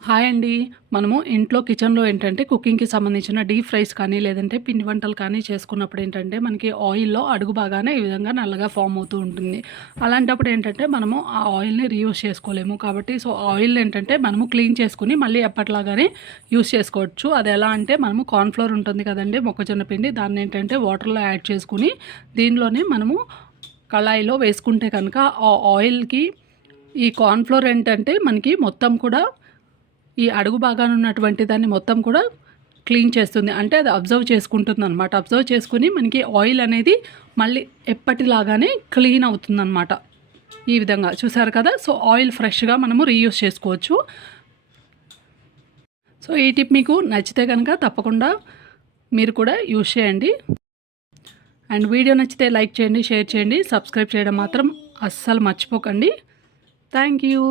Hi అండి. మనము ఇంట్లో కిచెన్‌లో ఏంటంటే కుకింగ్‌కి సంబంధించిన డీప్ ఫ్రైస్ కానీ, లేదంటే పిండి వంటలు కానీ చేసుకున్నప్పుడు ఏంటంటే మనకి ఆయిల్‌లో అడుగు భాగాన ఈ విధంగా నల్లగా ఫార్మ్ అవుతూ ఉంటుంది. అలాంటప్పుడు ఏంటంటే మనము ఆ ఆయిల్‌ని రీయూజ్ చేసుకోలేము. కాబట్టి ఆయిల్ ఏంటంటే మనము క్లీన్ చేసుకొని మళ్ళీ ఎప్పటిలాగానే యూజ్ చేసుకోవచ్చు. అది ఎలా అంటే మనము కార్న్ ఫ్లోర్ ఉంటుంది కదండీ! మొక్కజొన్న పిండి దాన్ని ఏంటంటే వాటర్‌లో యాడ్ చేసుకొని దీనిలోనే మనము కళాయిలో వేసుకుంటే కనుక ఆ ఆయిల్‌కి ఈ కార్న్ ఫ్లోర్ ఏంటంటే మనకి మొత్తం కూడా ఈ అడుగు భాగాన ఉన్నటువంటి దాన్ని మొత్తం కూడా క్లీన్ చేస్తుంది. అంటే అది అబ్జర్వ్ చేసుకుంటుందనమాట. అబ్జర్వ్ చేసుకుని మనకి ఆయిల్ అనేది మళ్ళీ ఎప్పటిలాగానే క్లీన్ అవుతుందనమాట. ఈ విధంగా చూసారు కదా! ఆయిల్ ఫ్రెష్‌గా మనము రీయూజ్ చేసుకోవచ్చు. ఈ టిప్ మీకు నచ్చితే కనుక తప్పకుండా మీరు కూడా యూజ్ చేయండి. అండ్ వీడియో నచ్చితే లైక్ చేయండి, షేర్ చేయండి, సబ్స్క్రైబ్ చేయడం మాత్రం అస్సలు మర్చిపోకండి. Thank you.